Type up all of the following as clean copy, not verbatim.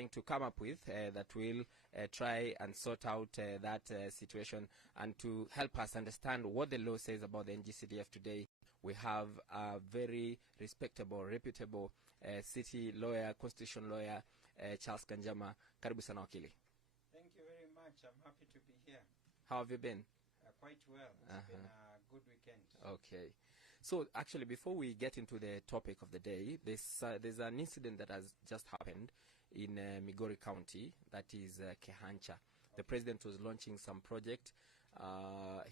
trying to come up with that will try and sort out that situation. And to help us understand what the law says about the NGCDF today, we have a very respectable, reputable city lawyer, constitution lawyer, Charles Kanjama. Karibu sana wakili. Thank you very much. I'm happy to be here. How have you been? Quite well. It's been a good weekend. Okay. So actually, before we get into the topic of the day, there's an incident that has just happened in Migori County, that is KIVUTHA. The president was launching some project.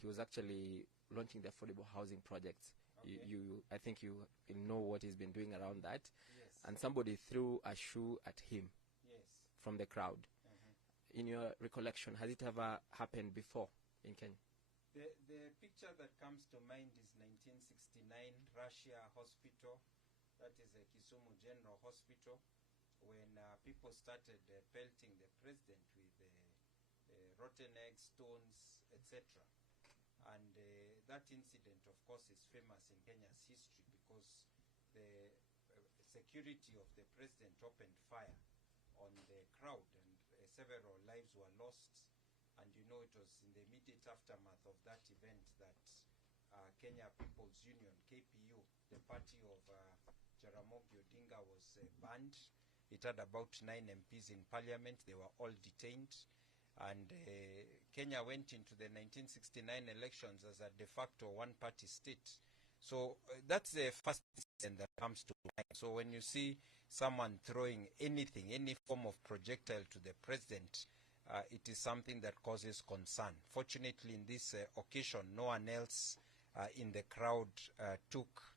He was actually launching the affordable housing projects. Okay. I think you know what he's been doing around that. Yes. And somebody threw a shoe at him. Yes. From the crowd. In your recollection, has it ever happened before in Kenya? The picture that comes to mind is 1969 Russia Hospital, that is a Kisumu General Hospital, when people started pelting the president with rotten eggs, stones, etc. And that incident, of course, is famous in Kenya's history because the security of the president opened fire on the crowd, and several lives were lost. And you know, it was in the immediate aftermath of that event that Kenya People's Union, KPU, the party of Jaramogi Odinga, was banned. It had about 9 MPs in parliament. They were all detained. And Kenya went into the 1969 elections as a de facto one-party state. So that's the first incident that comes to mind. So when you see someone throwing anything, any form of projectile to the president, it is something that causes concern. Fortunately, in this occasion, no one else in the crowd took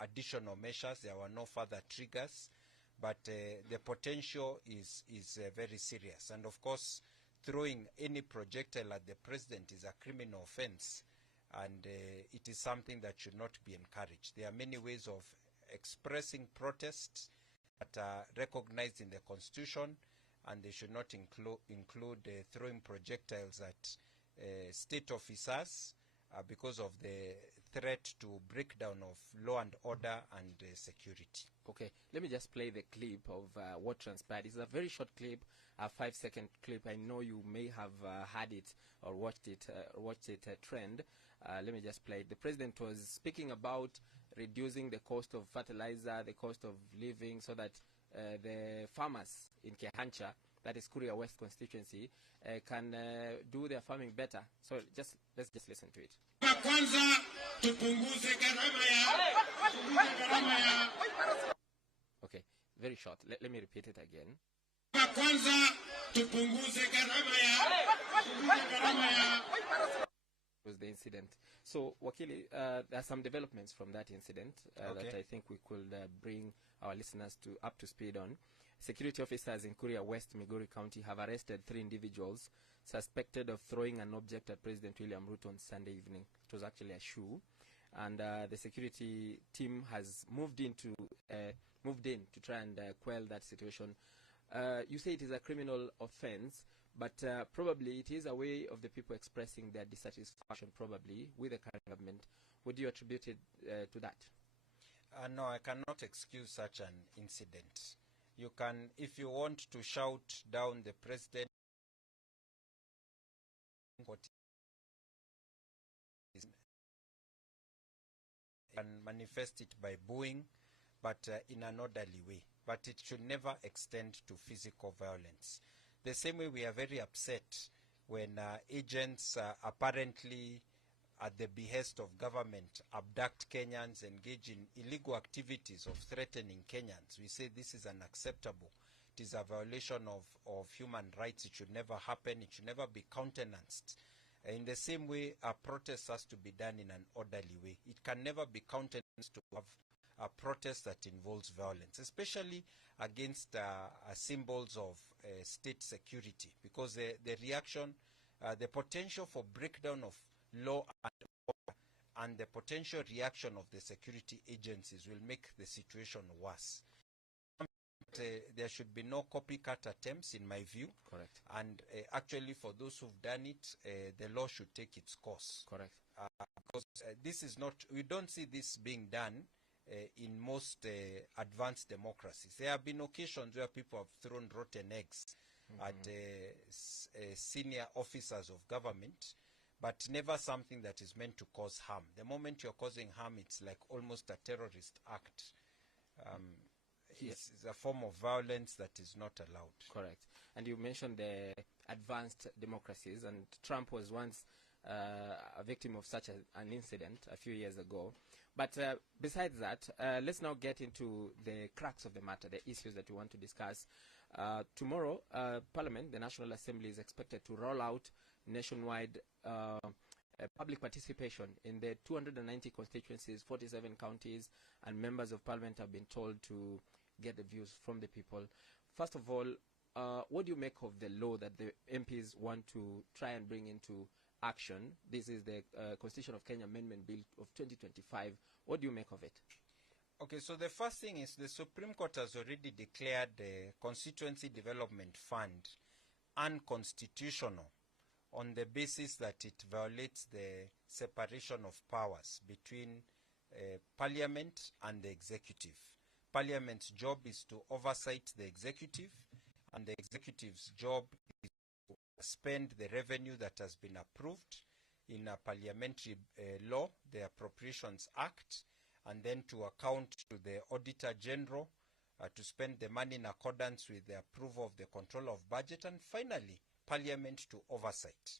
additional measures. There were no further triggers, but the potential is very serious. And of course, throwing any projectile at the president is a criminal offense, and it is something that should not be encouraged. There are many ways of expressing protest that are recognized in the Constitution, and they should not include throwing projectiles at state officers because of the threat to breakdown of law and order and security. Okay, let me just play the clip of what transpired. It's a very short clip, a 5-second clip. I know you may have heard it or watched it trend. Let me just play it. The president was speaking about reducing the cost of fertilizer, the cost of living, so that the farmers in KIVUTHA, that is Kuria West constituency, can do their farming better. So let's just listen to it. Okay, very short. Let me repeat it again. Was the incident. So, Wakili, there are some developments from that incident that I think we could bring our listeners up to speed on. Security officers in Kuria West, Migori County have arrested 3 individuals suspected of throwing an object at President William Ruto on Sunday evening. It was actually a shoe. And the security team has moved in to try and quell that situation. You say it is a criminal offense, but probably it is a way of the people expressing their dissatisfaction probably with the current government. Would you attribute it to that? No, I cannot excuse such an incident. You can, if you want to shout down the president, what is, and manifest it by booing, but in an orderly way. But it should never extend to physical violence. The same way we are very upset when agents apparently at the behest of government abduct Kenyans, engage in illegal activities of threatening Kenyans. We say this is unacceptable. It is a violation of human rights. It should never happen. It should never be countenanced. In the same way, a protest has to be done in an orderly way. It can never be countenanced to have a protest that involves violence, especially against symbols of state security, because the reaction, the potential for breakdown of law and order and the potential reaction of the security agencies will make the situation worse. There should be no copycat attempts, in my view. Correct. And actually, for those who've done it, the law should take its course. Correct. Because this is not, we don't see this being done in most advanced democracies. There have been occasions where people have thrown rotten eggs at senior officers of government, but never something that is meant to cause harm. The moment you're causing harm, it's like almost a terrorist act. It's a form of violence that is not allowed. Correct. And you mentioned the advanced democracies, and Trump was once a victim of such an incident a few years ago. But besides that, let's now get into the crux of the matter, the issues that we want to discuss. Tomorrow, Parliament, the National Assembly, is expected to roll out nationwide public participation in the 290 constituencies, 47 counties, and members of Parliament have been told to get the views from the people. First of all, what do you make of the law that the MPs want to try and bring into action? This is the Constitution of Kenya Amendment Bill of 2025. What do you make of it? Okay, so the first thing is the Supreme Court has already declared the Constituency Development Fund unconstitutional on the basis that it violates the separation of powers between Parliament and the executive. Parliament's job is to oversight the executive, and the executive's job is to spend the revenue that has been approved in a parliamentary law, the Appropriations Act, and then to account to the Auditor General to spend the money in accordance with the approval of the control of budget, and finally, Parliament to oversight.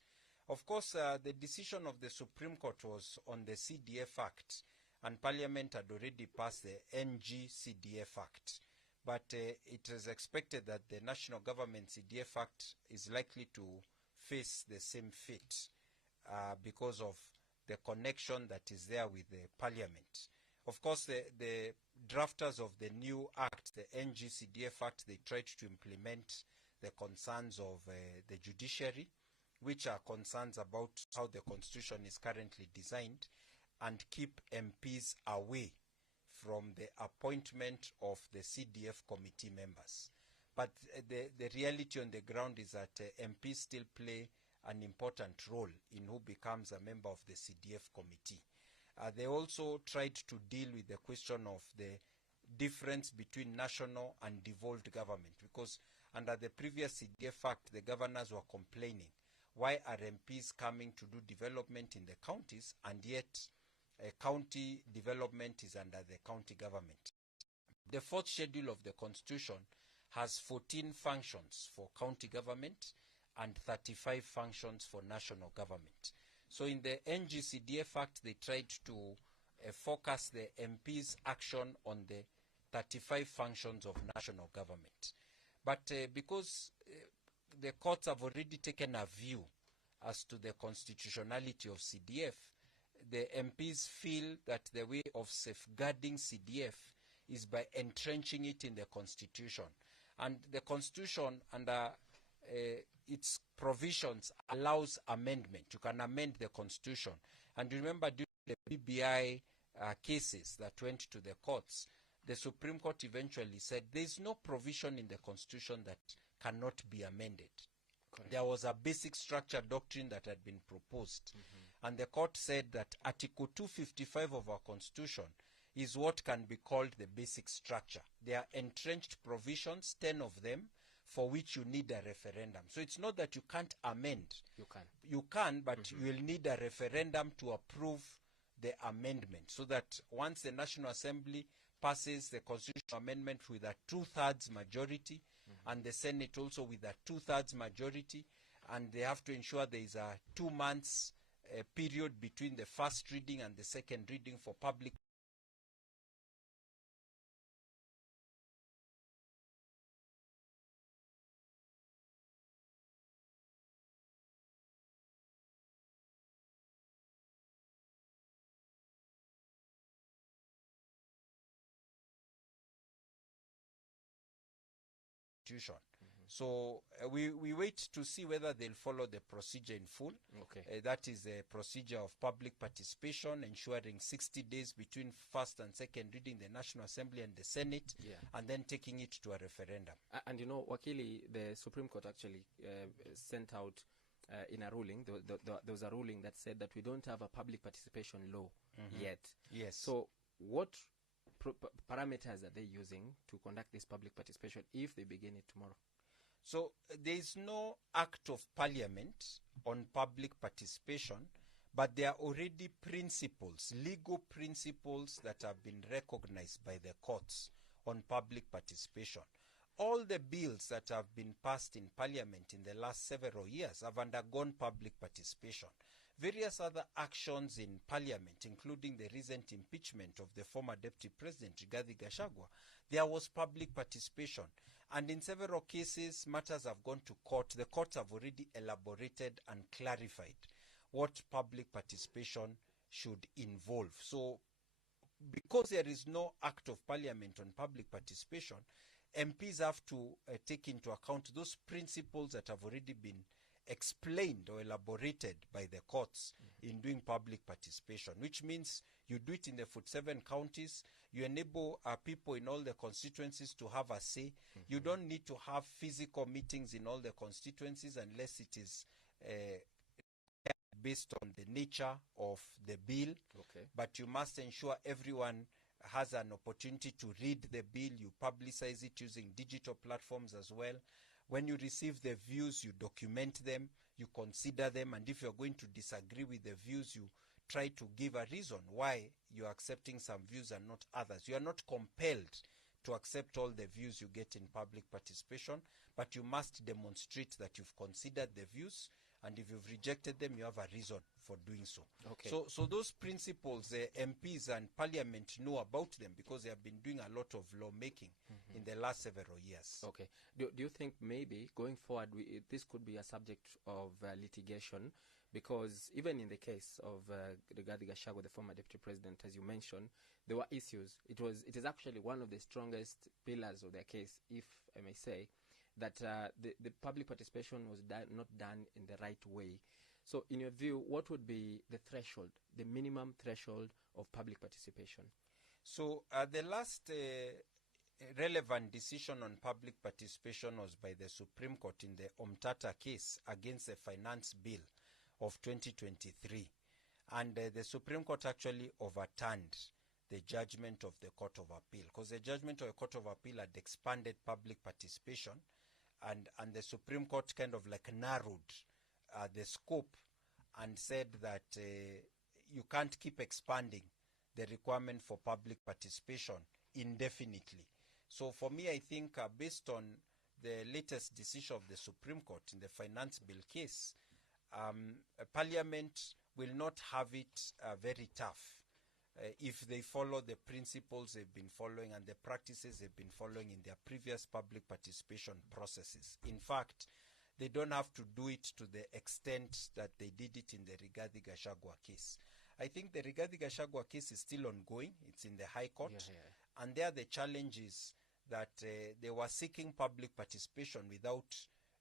Of course, the decision of the Supreme Court was on the CDF Act, and Parliament had already passed the NGCDF Act. But it is expected that the National Government CDF Act is likely to face the same fate because of the connection that is there with the Parliament. Of course, the drafters of the new act, the NGCDF Act, they tried to implement the concerns of the judiciary, which are concerns about how the Constitution is currently designed, and keep MPs away from the appointment of the CDF committee members. But the reality on the ground is that MPs still play an important role in who becomes a member of the CDF committee. They also tried to deal with the question of the difference between national and devolved government, because under the previous CDF Act, the governors were complaining, why are MPs coming to do development in the counties, and yet county development is under the county government. The fourth schedule of the Constitution has 14 functions for county government and 35 functions for national government. So in the NGCDF Act, they tried to focus the MPs' action on the 35 functions of national government. But because the courts have already taken a view as to the constitutionality of CDF, the MPs feel that the way of safeguarding CDF is by entrenching it in the Constitution. And the Constitution, under its provisions, allows amendment. You can amend the Constitution. And remember, during the BBI cases that went to the courts, the Supreme Court eventually said there is no provision in the Constitution that cannot be amended. Correct. There was a basic structure doctrine that had been proposed. And the court said that Article 255 of our Constitution is what can be called the basic structure. There are entrenched provisions, 10 of them, for which you need a referendum. So it's not that you can't amend. You can. You can, but you will need a referendum to approve the amendment, so that once the National Assembly passes the constitutional amendment with a 2/3 majority, and the Senate also with a 2/3 majority, and they have to ensure there is a 2 months period between the first reading and the second reading for public Constitution. So we wait to see whether they'll follow the procedure in full. Okay. That is the procedure of public participation, ensuring 60 days between first and second reading, the National Assembly and the Senate, and then taking it to a referendum. And you know, Wakili, the Supreme Court actually sent out in a ruling, there was a ruling that said that we don't have a public participation law yet. Yes. So what parameters are they using to conduct this public participation if they begin it tomorrow? So there is no act of parliament on public participation, but there are already principles, legal principles that have been recognized by the courts on public participation. All the bills that have been passed in parliament in the last several years have undergone public participation. Various other actions in parliament, including the recent impeachment of the former deputy president Rigathi Gachagua, there was public participation. And in several cases, matters have gone to court. The courts have already elaborated and clarified what public participation should involve. So, because there is no act of parliament on public participation, MPs have to take into account those principles that have already been explained or elaborated by the courts in doing public participation, which means you do it in the 47 counties, you enable people in all the constituencies to have a say. You don't need to have physical meetings in all the constituencies unless it is based on the nature of the bill. But you must ensure everyone has an opportunity to read the bill. You publicize it using digital platforms as well. When you receive the views, you document them, you consider them, and if you're going to disagree with the views, you try to give a reason why you're accepting some views and not others. You are not compelled to accept all the views you get in public participation, but you must demonstrate that you've considered the views, and if you've rejected them, you have a reason for doing so. So those principles, MPs and Parliament know about them because they have been doing a lot of lawmaking in the last several years. Okay. Do you think maybe going forward this could be a subject of litigation? Because even in the case of Rigathi Gachagua, the former deputy president, as you mentioned, there were issues. It is actually one of the strongest pillars of their case, if I may say, that the public participation was not done in the right way. So in your view, what would be the threshold, the minimum threshold of public participation? So the last relevant decision on public participation was by the Supreme Court in the Omtata case against the finance bill of 2023. And the Supreme Court actually overturned the judgment of the Court of Appeal, because the judgment of the Court of Appeal had expanded public participation, and the Supreme Court kind of like narrowed the scope and said that you can't keep expanding the requirement for public participation indefinitely. So for me, I think based on the latest decision of the Supreme Court in the finance bill case, Parliament will not have it very tough if they follow the principles they've been following and the practices they've been following in their previous public participation processes. In fact, they don't have to do it to the extent that they did it in the Rigathi Gachagua case. I think the Rigathi Gachagua case is still ongoing. It's in the High Court. And there the challenge is that they were seeking public participation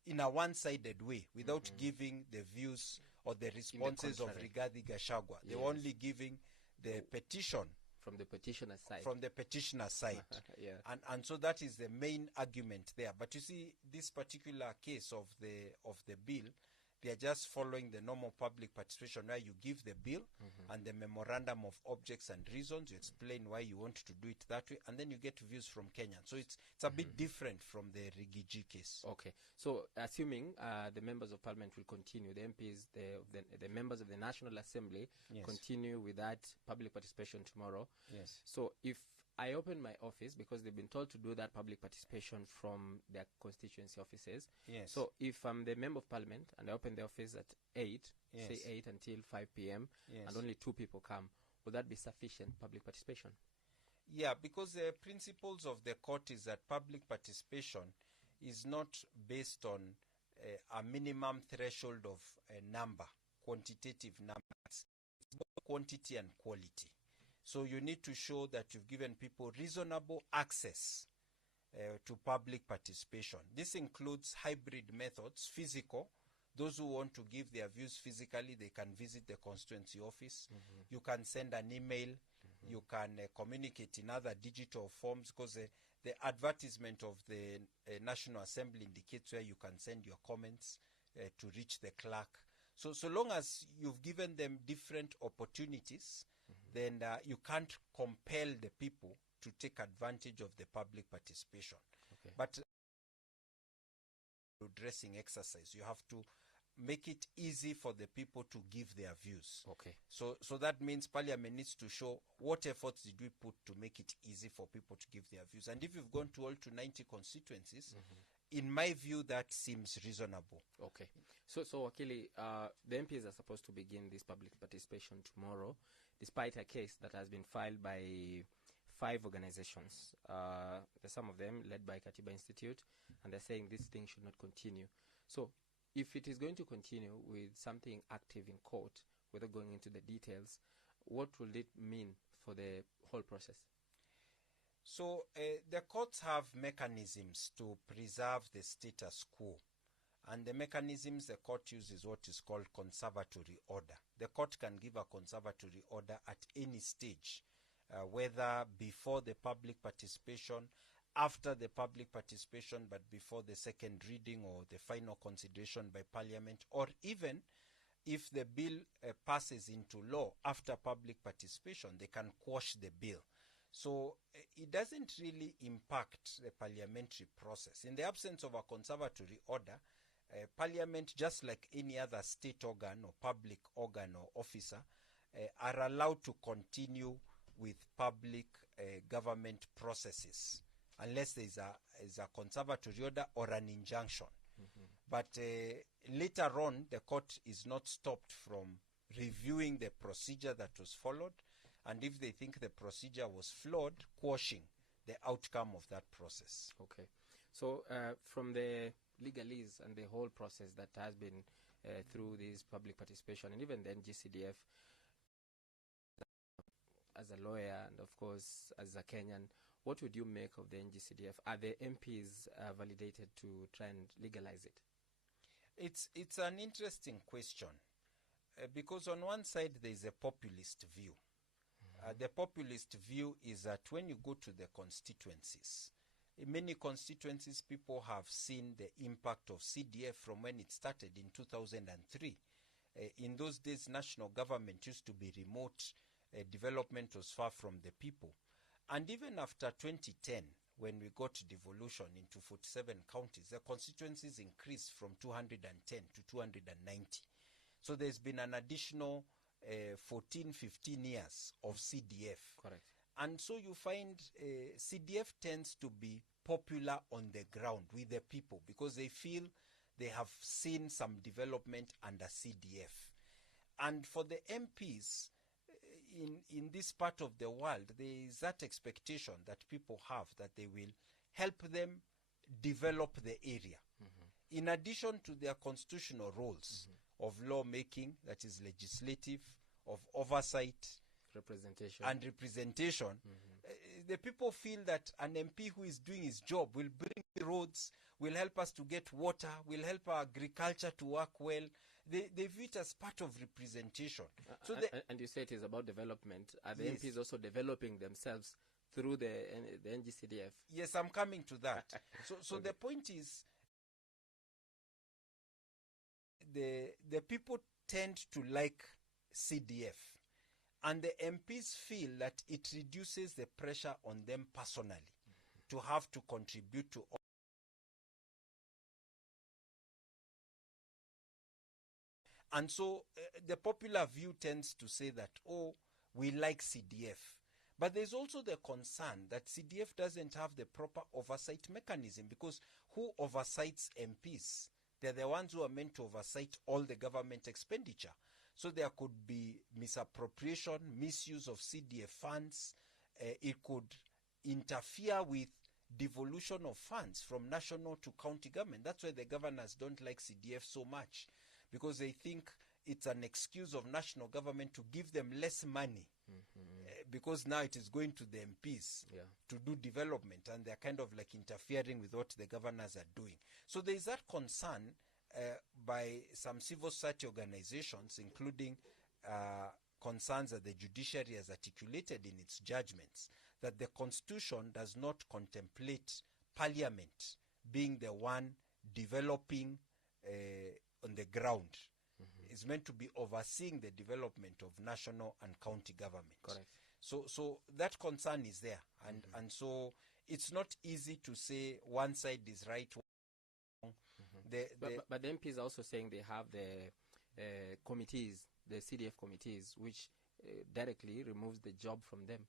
in a one-sided way, without giving the views or the responses of Rigathi Gachagua. They were only giving the petition from the petitioner's side. From the petitioner's side. And so that is the main argument there. But you see, this particular case of the bill, they are just following the normal public participation where you give the bill and the memorandum of objects and reasons, you explain why you want to do it that way, and then you get views from Kenyans. So it's a bit different from the Rigiji case. Okay. So assuming the members of parliament will continue, the MPs, the members of the National Assembly continue with that public participation tomorrow. So if I open my office, because they've been told to do that public participation from their constituency offices. So if I'm the member of parliament and I open the office at 8, say 8 until 5 p.m., and only 2 people come, would that be sufficient public participation? Yeah, because the principles of the court is that public participation is not based on a minimum threshold of a number, quantitative numbers. It's both quantity and quality. So you need to show that you've given people reasonable access to public participation. This includes hybrid methods, physical. Those who want to give their views physically, they can visit the constituency office. You can send an email. You can communicate in other digital forms, because the advertisement of the National Assembly indicates where you can send your comments to reach the clerk. So long as you've given them different opportunities, then you can't compel the people to take advantage of the public participation. Okay. But addressing exercise, you have to make it easy for the people to give their views. Okay. So that means Parliament needs to show what efforts did we put to make it easy for people to give their views. And if you've gone to all to 90 constituencies, in my view, that seems reasonable. Okay. So Wakili, the MPs are supposed to begin this public participation tomorrow, despite a case that has been filed by 5 organizations. Some of them led by Katiba Institute, and they're saying this thing should not continue. So if it is going to continue with something active in court, without going into the details, what will it mean for the whole process? So the courts have mechanisms to preserve the status quo. And the mechanisms the court uses what is called conservatory order. The court can give a conservatory order at any stage, whether before the public participation, after the public participation, but before the second reading or the final consideration by Parliament, or even if the bill passes into law after public participation, they can quash the bill. So it doesn't really impact the parliamentary process. In the absence of a conservatory order, Parliament, just like any other state organ or public organ or officer, are allowed to continue with public government processes unless there is a conservatory order or an injunction. But later on, the court is not stopped from reviewing the procedure that was followed, and if they think the procedure was flawed, quashing the outcome of that process. Okay. So from the legalese and the whole process that has been through this public participation, and even the NGCDF, as a lawyer and of course as a Kenyan, what would you make of the NGCDF? Are the MPs validated to try and legalize it? It's an interesting question because on one side there is a populist view. The populist view is that when you go to the constituencies, in many constituencies people have seen the impact of CDF from when it started in 2003. In those days, national government used to be remote. Development was far from the people. And even after 2010, when we got devolution into 47 counties, the constituencies increased from 210 to 290. So there's been an additional 14, 15 years of CDF. Correct. And so you find CDF tends to be popular on the ground with the people because they feel they have seen some development under CDF. And for the MPs, in this part of the world, there is that expectation that people have that they will help them develop the area. In addition to their constitutional roles of lawmaking, that is legislative, of oversight, representation, the people feel that an MP who is doing his job will bring roads, will help us to get water, will help our agriculture to work well. They view it as part of representation. So and you say it is about development. Are the Yes. MPs also developing themselves through the NGCDF? Yes, I'm coming to that. So Okay. the point is, the people tend to like CDF, and the MPs feel that it reduces the pressure on them personally to have to contribute to. And so the popular view tends to say that, oh, we like CDF. But there's also the concern that CDF doesn't have the proper oversight mechanism, because who oversights MPs? They're the ones who are meant to oversight all the government expenditure. So there could be misappropriation, misuse of CDF funds. It could interfere with devolution of funds from national to county government. That's why the governors don't like CDF so much, because they think it's an excuse of national government to give them less money, because now it is going to the MPs to do development, and they're kind of like interfering with what the governors are doing. So there is that concern by some civil society organizations, including concerns that the judiciary has articulated in its judgments, that the Constitution does not contemplate Parliament being the one developing on the ground. It's meant to be overseeing the development of national and county government. Correct. So that concern is there, and so it's not easy to say one side is right. But the MPs are also saying they have the committees, the CDF committees, which directly removes the job from them.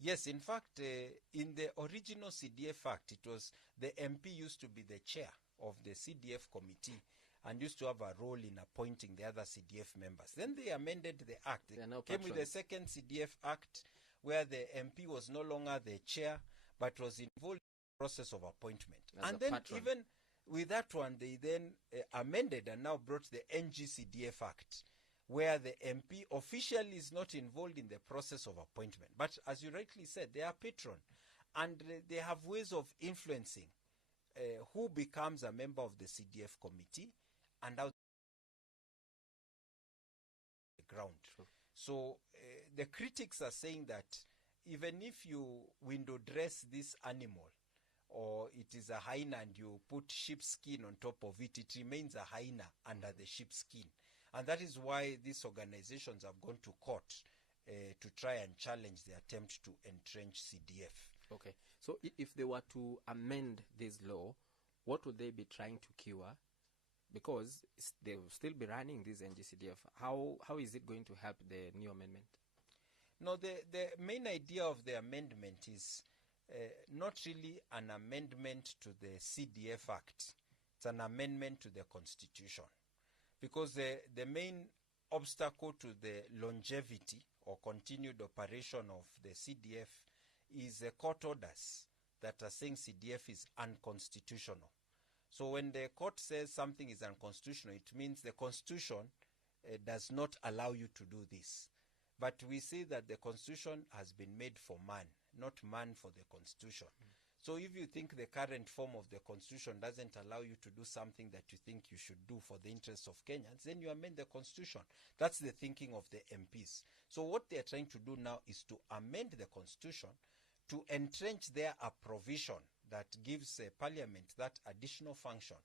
Yes, in fact, in the original CDF Act, it was the MP used to be the chair of the CDF committee and used to have a role in appointing the other CDF members. Then they amended the act. They came with the second CDF Act, where the MP was no longer the chair, but was involved in the process of appointment. And then even with that one, they then amended and now brought the NGCDF Act, where the MP officially is not involved in the process of appointment. But as you rightly said, they are patron, and they have ways of influencing who becomes a member of the CDF committee and how the ground. True. So the critics are saying that even if you window dress this animal, or it is a hyena and you put sheep skin on top of it, it remains a hyena under the sheep skin. And that is why these organizations have gone to court to try and challenge the attempt to entrench CDF. Okay. So if they were to amend this law, what would they be trying to cure? Because they will still be running this NGCDF. How is it going to help the new amendment? No, the main idea of the amendment is not really an amendment to the CDF Act. It's an amendment to the Constitution. Because the main obstacle to the longevity or continued operation of the CDF is the court orders that are saying CDF is unconstitutional. So when the court says something is unconstitutional, it means the Constitution does not allow you to do this. But we see that the Constitution has been made for man, not man for the Constitution. So if you think the current form of the Constitution doesn't allow you to do something that you think you should do for the interests of Kenyans, then you amend the Constitution. That's the thinking of the MPs. So what they're trying to do now is to amend the Constitution to entrench there a provision that gives Parliament that additional function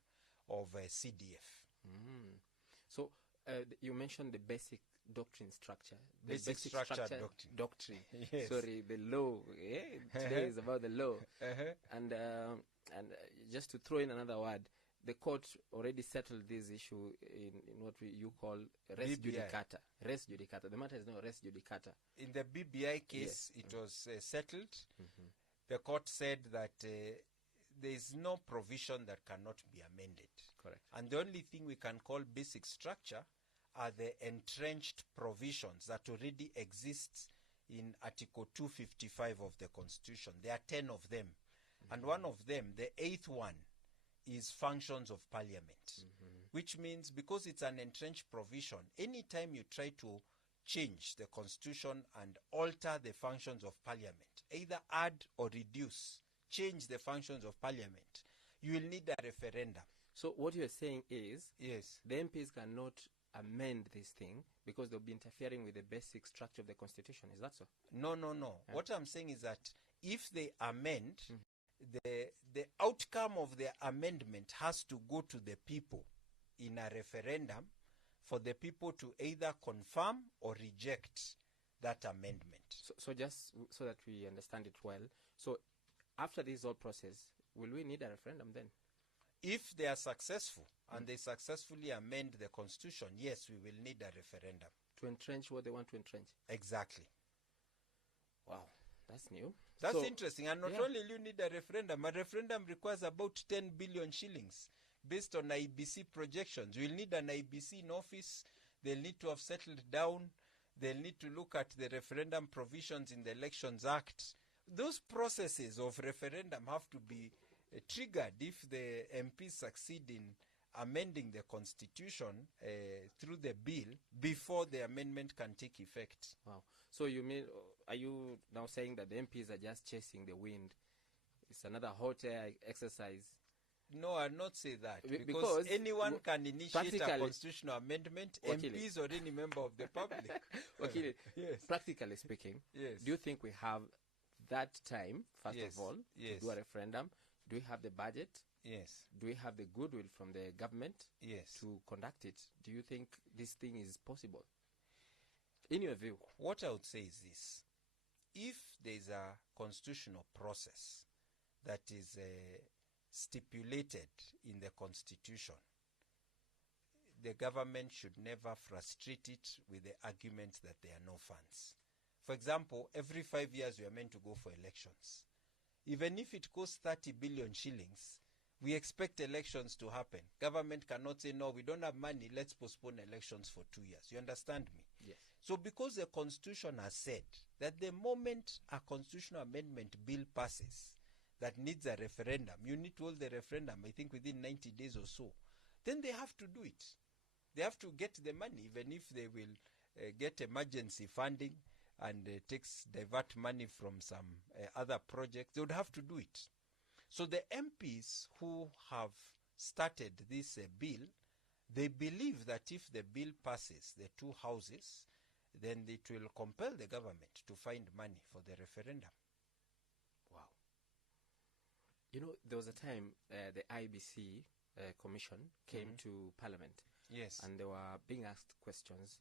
of CDF. So you mentioned the basic doctrine structure. The basic structure doctrine. Yes. Sorry, the law. Today is about the law. And just to throw in another word, the court already settled this issue in what you call res judicata. Res judicata. The matter is now res judicata. In the BBI case, it was settled. The court said that there is no provision that cannot be amended. Correct. And the only thing we can call basic structure are the entrenched provisions that already exist in Article 255 of the Constitution. There are 10 of them. And one of them, the 8th one, is functions of Parliament. Which means because it's an entrenched provision, anytime you try to change the Constitution and alter the functions of Parliament, either add or reduce, change the functions of Parliament, you will need a referendum. So what you're saying is, yes, the MPs cannot amend this thing because they'll be interfering with the basic structure of the Constitution. Is that so? No. What I'm saying is that if they amend, the outcome of the amendment has to go to the people in a referendum for the people to either confirm or reject that amendment. So just so that we understand it well, so after this whole process, will we need a referendum then? If they are successful and they successfully amend the Constitution, yes, we will need a referendum. To entrench what they want to entrench? Exactly. Wow, that's new. That's interesting. And not only you need a referendum requires about 10 billion shillings based on IBC projections. We'll need an IBC in office. They'll need to have settled down. They'll need to look at the referendum provisions in the Elections Act. Those processes of referendum have to be triggered if the MPs succeed in amending the Constitution through the bill before the amendment can take effect. Wow. So you mean, are you now saying that the MPs are just chasing the wind? It's another hot air exercise? No, I'll not say that. Because anyone can initiate a constitutional amendment, MPs or any member of the public. Okay. Yes. Practically speaking, yes, do you think we have that time, first yes, of all, yes, to do a referendum? Do we have the budget? Yes. Do we have the goodwill from the government? Yes. To conduct it? Do you think this thing is possible? In your view? What I would say is this. if there's a constitutional process that is stipulated in the Constitution, the government should never frustrate it with the argument that there are no funds. For example, every 5 years we are meant to go for elections. Even if it costs 30 billion shillings, we expect elections to happen. Government cannot say, no, we don't have money, let's postpone elections for 2 years. You understand me? Yes. So because the Constitution has said that the moment a constitutional amendment bill passes that needs a referendum, you need to hold the referendum, I think within 90 days or so, then they have to do it. They have to get the money, even if they will get emergency funding and divert money from some other projects, they would have to do it. So the MPs who have started this bill, they believe that if the bill passes the two houses, then it will compel the government to find money for the referendum. Wow. You know, there was a time the IBC commission came to Parliament. Yes. And they were being asked questions,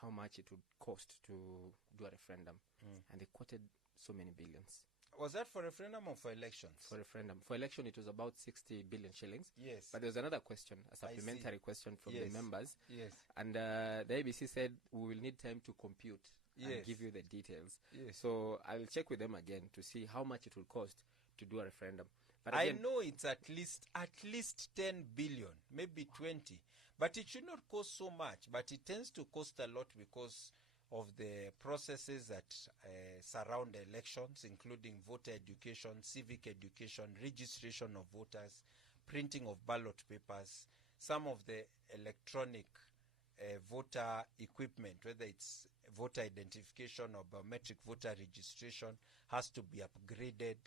how much it would cost to do a referendum. And they quoted so many billions. Was that for referendum or for elections? For referendum. For election, it was about 60 billion shillings. Yes. But there was another question, a supplementary question from the members. Yes. And the ABC said, we will need time to compute and give you the details. Yes. So I'll check with them again to see how much it will cost to do a referendum. But I again, know it's at least 10 billion, maybe 20. But it should not cost so much. But it tends to cost a lot because of the processes that surround elections, including voter education, civic education, registration of voters, printing of ballot papers, some of the electronic voter equipment, whether it's voter identification or biometric voter registration, has to be upgraded.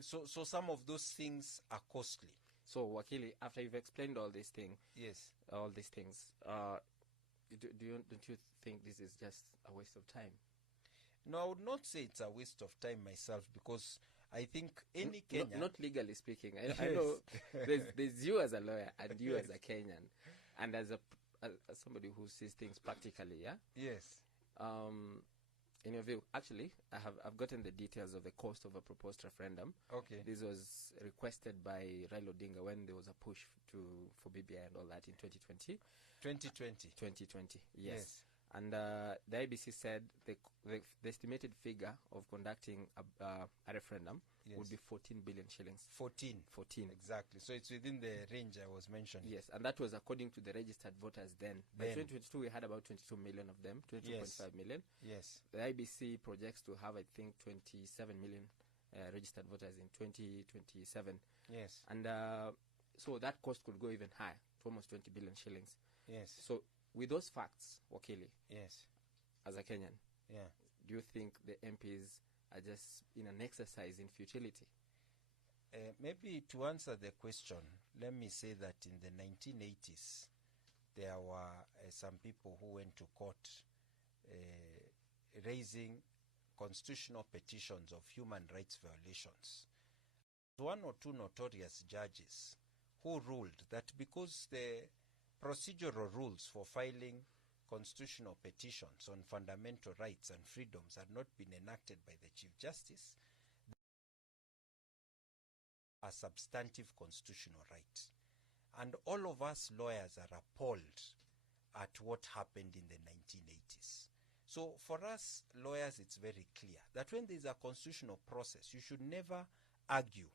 So some of those things are costly. So, Wakili, after you've explained all these things, don't you think this is just a waste of time? No, I would not say it's a waste of time myself, because I think any Kenyan... Not legally speaking. I know there's you as a lawyer and you as a Kenyan and as somebody who sees things practically, yeah? Yes. In your view, actually, I've gotten the details of the cost of a proposed referendum. Okay. This was requested by Raila Odinga when there was a push for BBI and all that in 2020. 2020, yes. And the IBC said the estimated figure of conducting a referendum would be 14 billion shillings. 14. Exactly. So it's within the range I was mentioning. Yes, and that was according to the registered voters then. By 2022, we had about 22 million of them, 22.5 million. Yes. The IBC projects to have, I think, 27 million registered voters in 2027. Yes. And so that cost could go even higher, to almost 20 billion shillings. Yes. So with those facts, Wakili, yes, as a Kenyan, do you think the MPs are just in an exercise in futility? Maybe to answer the question, let me say that in the 1980s, there were some people who went to court raising constitutional petitions of human rights violations. One or two notorious judges who ruled that because the procedural rules for filing constitutional petitions on fundamental rights and freedoms had not been enacted by the Chief Justice, a substantive constitutional right. And all of us lawyers are appalled at what happened in the 1980s. So for us lawyers, it's very clear that when there's a constitutional process, you should never argue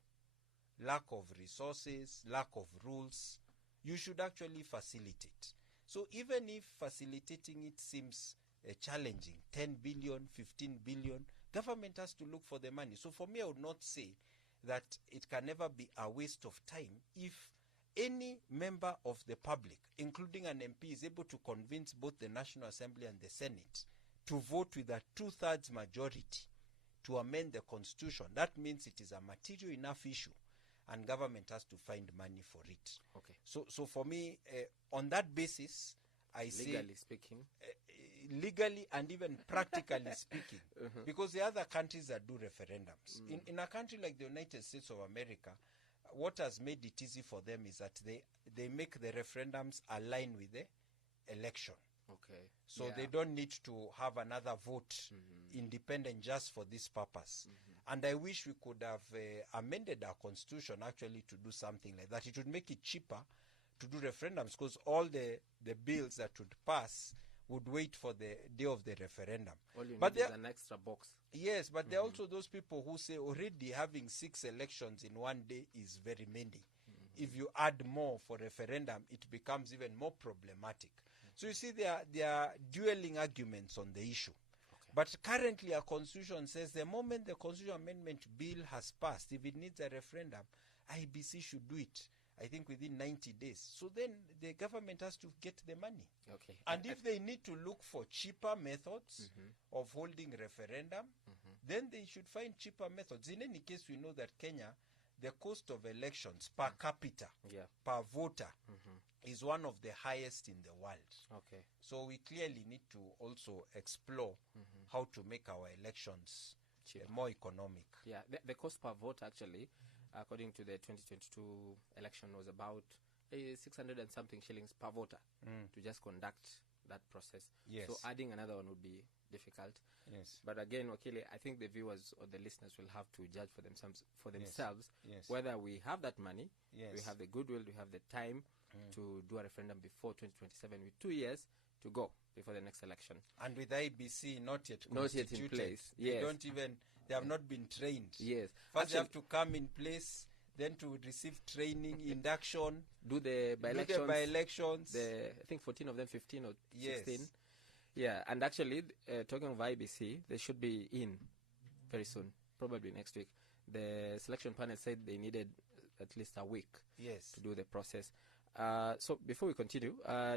lack of resources, lack of rules. You should actually facilitate. So even if facilitating it seems challenging, 10 billion, 15 billion, government has to look for the money. So for me, I would not say that it can never be a waste of time if any member of the public, including an MP, is able to convince both the National Assembly and the Senate to vote with a 2/3 majority to amend the Constitution. That means it is a material enough issue, and government has to find money for it. Okay. So for me, on that basis, I say... Legally speaking? Legally and even practically speaking. Because there are other countries that do referendums. In a country like the United States of America, what has made it easy for them is that they make the referendums align with the election. Okay. So they don't need to have another vote independent just for this purpose. And I wish we could have amended our constitution actually to do something like that. It would make it cheaper to do referendums, because all the bills that would pass would wait for the day of the referendum. All you need is an extra box. Yes, but there are also those people who say already having 6 elections in one day is very many. If you add more for referendum, it becomes even more problematic. So you see, there are dueling arguments on the issue. But currently our constitution says the moment the constitutional amendment bill has passed, if it needs a referendum, IBC should do it, I think, within 90 days. So then the government has to get the money. Okay. And if they need to look for cheaper methods of holding referendum, then they should find cheaper methods. In any case, we know that Kenya, the cost of elections per capita, per voter, is one of the highest in the world. Okay. So we clearly need to also explore how to make our elections more economic. Yeah, the cost per vote actually, according to the 2022 election, was about 600 and something shillings per voter to just conduct that process. Yes. So adding another one would be difficult. Yes. But again, Wakili, I think the viewers or the listeners will have to judge for themselves Yes. whether we have that money, Yes. we have the goodwill, we have the time to do a referendum before 2027 with 2 years to go before the next election. And with IBC not yet in place. Yes. They have not been trained. Yes. First they have to come in place, then to receive training, induction, do the by-elections. I think 14 of them, 15 or 16. Yeah, and actually, talking of IBC, they should be in very soon, probably next week. The selection panel said they needed at least a week to do the process. So before we continue,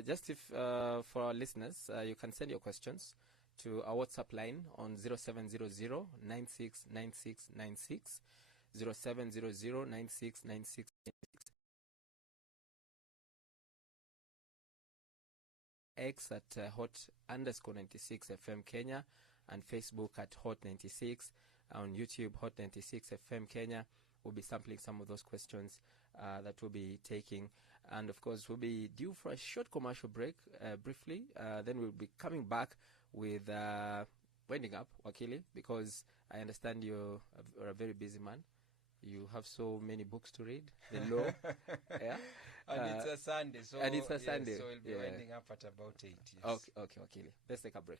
just if for our listeners, you can send your questions to our WhatsApp line on 0700 969696, 0700 969696. X at hot_96 FM Kenya, and Facebook at hot96, on YouTube hot96 FM Kenya. We'll be sampling some of those questions that we'll be taking, and of course we'll be due for a short commercial break briefly. Then we'll be coming back with winding up, Wakili, because I understand you're a very busy man. You have so many books to read. The law, and it's a Sunday, so so we'll be winding up at about 8. Okay, Wakili. Let's take a break.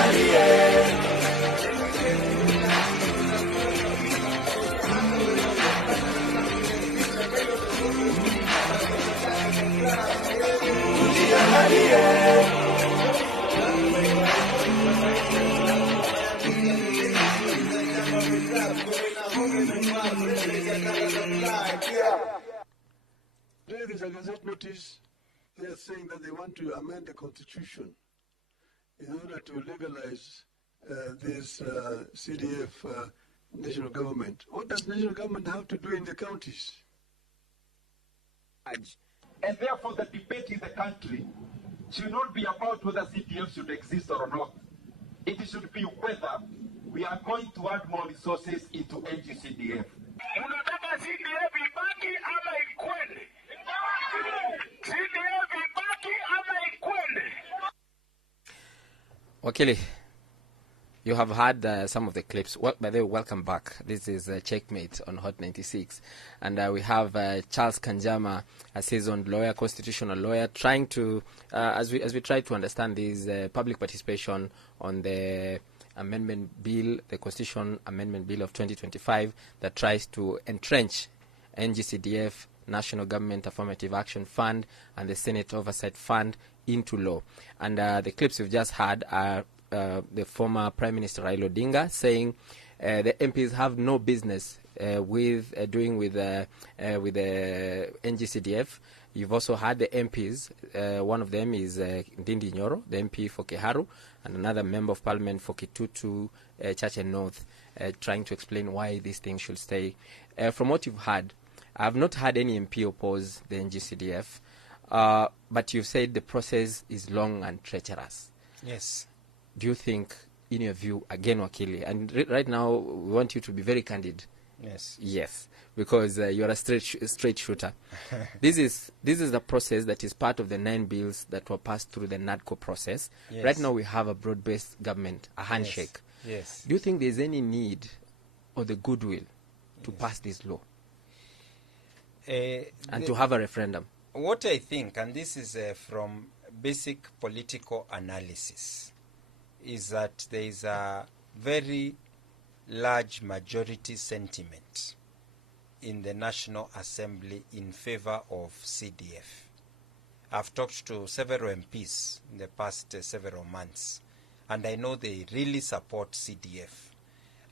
There is a Gazette notice. They are saying that they want to amend the Constitution in order to legalize this CDF national government. What does national government have to do in the counties? And therefore the debate in the country should not be about whether CDF should exist or not. It should be whether we are going to add more resources into NGCDF. Unataka CDF ibaki ama ikwende? CDF ibaki ama ikwende? Wakili, you have heard some of the clips. Well, by the way, welcome back. This is Checkmate on Hot 96. And we have Charles Kanjama, a seasoned lawyer, constitutional lawyer, trying to, as we try to understand this public participation on the amendment bill, the Constitution Amendment Bill of 2025, that tries to entrench NGCDF, National Government Affirmative Action Fund, and the Senate Oversight Fund into law. And the clips we've just heard are the former Prime Minister Raila Odinga saying the MPs have no business with doing with the NGCDF. You've also heard the MPs. One of them is Ndindi Nyoro, the MP for Keharu, and another member of parliament for Kitutu, Church and North, trying to explain why these things should stay. From what you've heard, I've not had any MP oppose the NGCDF, but you've said the process is long and treacherous. Yes. Do you think, in your view, again, Wakili, and right now we want you to be very candid. Yes. Yes, because you're a straight shooter. This is the process that is part of the 9 bills that were passed through the NADCO process. Yes. Right now we have a broad-based government, a handshake. Yes. Do you think there's any need or the goodwill to pass this law and to have a referendum? What I think, and this is from basic political analysis, is that there is a very large majority sentiment in the National Assembly in favor of CDF. I've talked to several MPs in the past several months, and I know they really support CDF.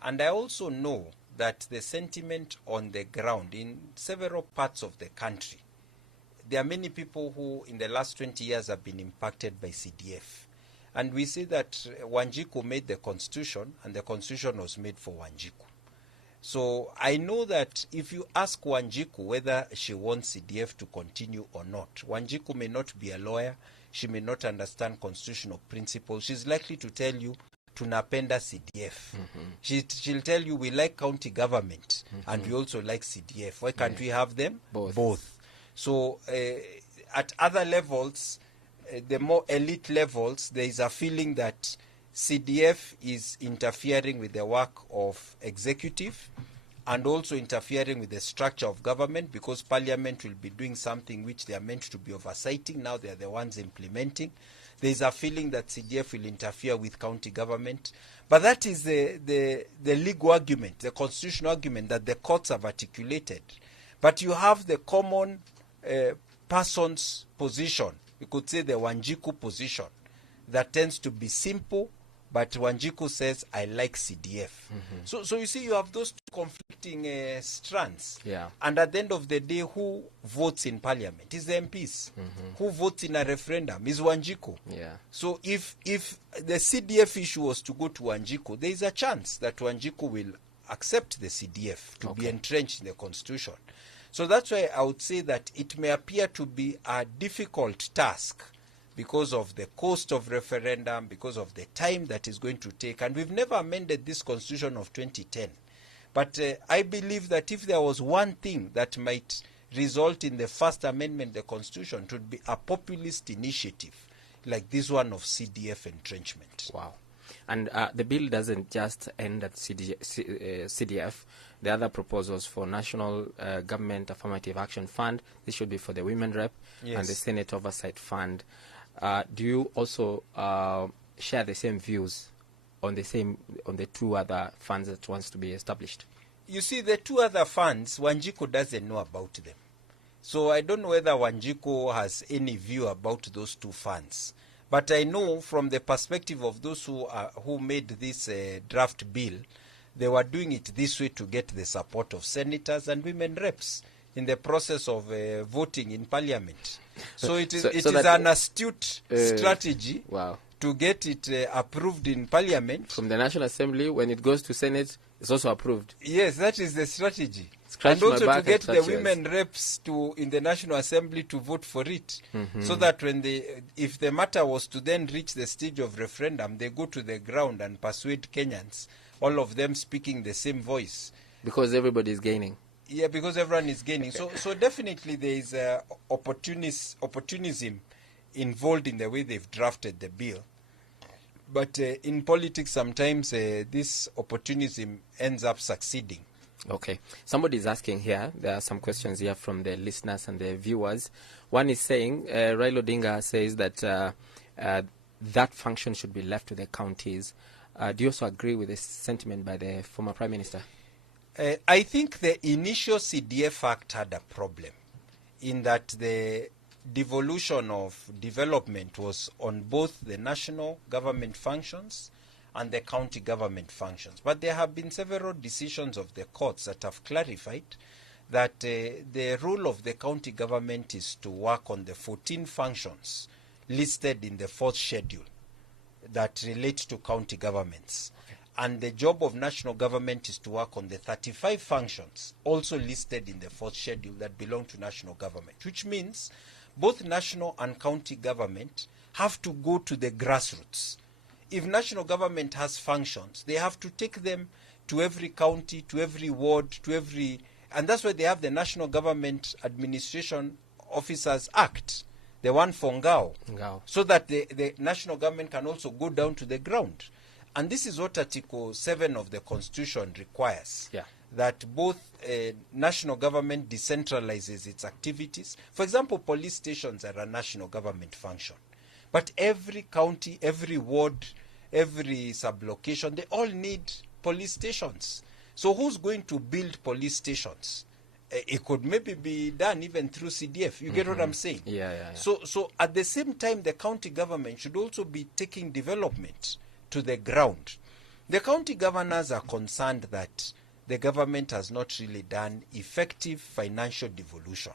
And I also know that the sentiment on the ground in several parts of the country, there are many people who in the last 20 years have been impacted by CDF. And we see that Wanjiku made the constitution, and the constitution was made for Wanjiku. So I know that if you ask Wanjiku whether she wants CDF to continue or not, Wanjiku may not be a lawyer, she may not understand constitutional principles. She's likely to tell you, tunapenda CDF. She'll tell you, we like county government, and we also like CDF. Why can't we have them? Both. So at other levels, the more elite levels, there is a feeling that CDF is interfering with the work of executive and also interfering with the structure of government, because parliament will be doing something which they are meant to be oversighting. Now they are the ones implementing. There is a feeling that CDF will interfere with county government. But that is the legal argument, the constitutional argument that the courts have articulated. But you have the common person's position, you could say the Wanjiku position, that tends to be simple, but Wanjiku says, I like CDF. So you see, you have those two conflicting strands. Yeah. And at the end of the day, who votes in parliament is the MPs. Who votes in a referendum is Wanjiku. Yeah. So if the CDF issue was to go to Wanjiku, there is a chance that Wanjiku will accept the CDF to be entrenched in the constitution. So that's why I would say that it may appear to be a difficult task because of the cost of referendum, because of the time that is going to take. And we've never amended this constitution of 2010. But I believe that if there was one thing that might result in the first amendment to the constitution, it would be a populist initiative like this one of CDF entrenchment. Wow. And the bill doesn't just end at CDF. The other proposals for National Government Affirmative Action Fund, this should be for the Women Rep, and the Senate Oversight Fund. Do you also share the same views on the two other funds that wants to be established? You see, the two other funds, Wanjiku doesn't know about them. So I don't know whether Wanjiku has any view about those two funds. But I know from the perspective of those who made this draft bill, they were doing it this way to get the support of senators and women reps in the process of voting in parliament. So it is an astute strategy to get it approved in parliament. From the National Assembly, when it goes to Senate, it's also approved. Yes, that is the strategy. And also to get the women reps in the National Assembly to vote for it. So that if the matter was to then reach the stage of referendum, they go to the ground and persuade Kenyans, all of them speaking the same voice. Because everybody is gaining. Yeah, because everyone is gaining. So definitely there is opportunism involved in the way they've drafted the bill. But in politics, sometimes this opportunism ends up succeeding. Okay. Somebody is asking here, there are some questions here from the listeners and the viewers. One is saying, Raila Odinga says that that function should be left to the counties. Do you also agree with this sentiment by the former Prime Minister? I think the initial CDF Act had a problem in that the devolution of development was on both the national government functions and the county government functions. But there have been several decisions of the courts that have clarified that the role of the county government is to work on the 14 functions listed in the 4th schedule that relate to county governments. And the job of national government is to work on the 35 functions also listed in the 4th schedule that belong to national government, which means both national and county government have to go to the grassroots. If national government has functions, they have to take them to every county, to every ward, and that's why they have the National Government Administration Officers Act, the one for Ngao, so that the national government can also go down to the ground. And this is what Article 7 of the Constitution requires, that both national government decentralizes its activities. For example, police stations are a national government function. But every county, every ward, every sublocation, they all need police stations. So who's going to build police stations? It could maybe be done even through CDF. You get what I'm saying? Yeah. So at the same time, the county government should also be taking development to the ground. The county governors are concerned that the government has not really done effective financial devolution.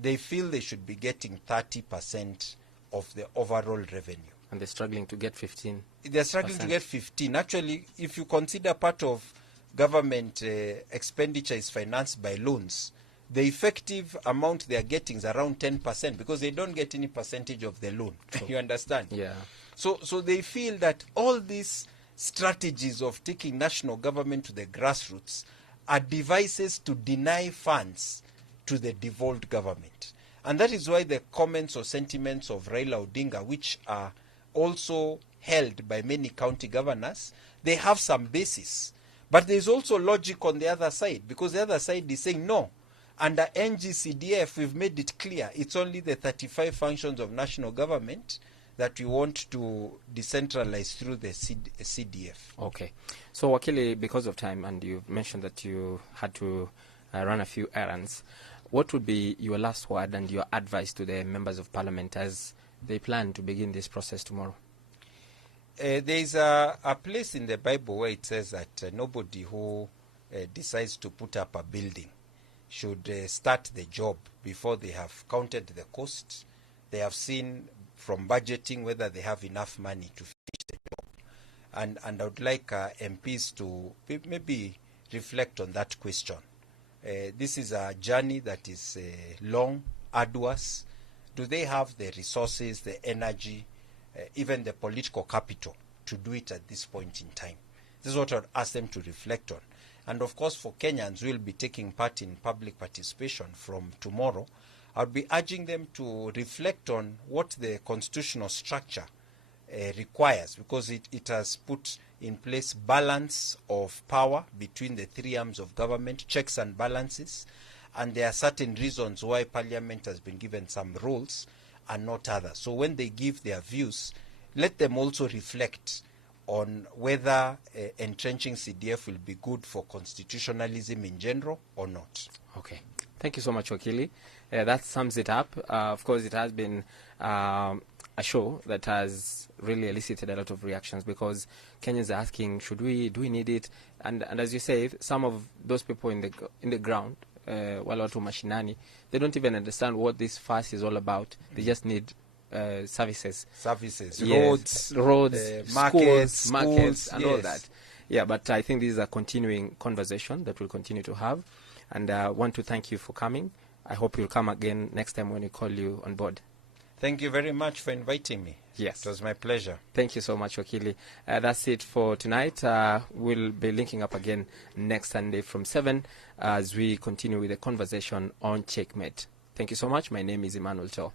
They feel they should be getting 30% of the overall revenue. And they're struggling to get 15%. They're struggling to get 15%. Actually, if you consider part of government expenditure is financed by loans, the effective amount they are getting is around 10% because they don't get any percentage of the loan. You understand? Yeah. So they feel that all these strategies of taking national government to the grassroots are devices to deny funds to the devolved government. And that is why the comments or sentiments of Raila Odinga, which are also held by many county governors, they have some basis. But there is also logic on the other side, because the other side is saying, no, under NGCDF, we've made it clear, it's only the 35 functions of national government that we want to decentralize through the CDF. Okay. So, Wakili, because of time, and you've mentioned that you had to run a few errands, what would be your last word and your advice to the members of parliament as they plan to begin this process tomorrow? There is a place in the Bible where it says that nobody who decides to put up a building should start the job before they have counted the cost. They have seen from budgeting whether they have enough money to finish the job. And I would like MPs to maybe reflect on that question. This is a journey that is long, arduous. Do they have the resources, the energy, even the political capital to do it at this point in time? This is what I would ask them to reflect on. And of course, for Kenyans who will be taking part in public participation from tomorrow, I would be urging them to reflect on what the constitutional structure requires, because it has put in place balance of power between the three arms of government, checks and balances, and there are certain reasons why Parliament has been given some roles and not others. So when they give their views, let them also reflect on whether entrenching CDF will be good for constitutionalism in general or not. Okay. Thank you so much, Wakili. That sums it up. Of course, it has been a show that has really elicited a lot of reactions because Kenyans are asking, do we need it? And as you say, some of those people in the ground, watu mashinani, they don't even understand what this fuss is all about. They just need services, yes. roads, markets, and all that. Yeah, but I think this is a continuing conversation that we'll continue to have, and I want to thank you for coming. I hope you'll come again next time when we call you on board. Thank you very much for inviting me. Yes. It was my pleasure. Thank you so much, Wakili. That's it for tonight. We'll be linking up again next Sunday from 7 as we continue with the conversation on Checkmate. Thank you so much. My name is Emmanuel Too.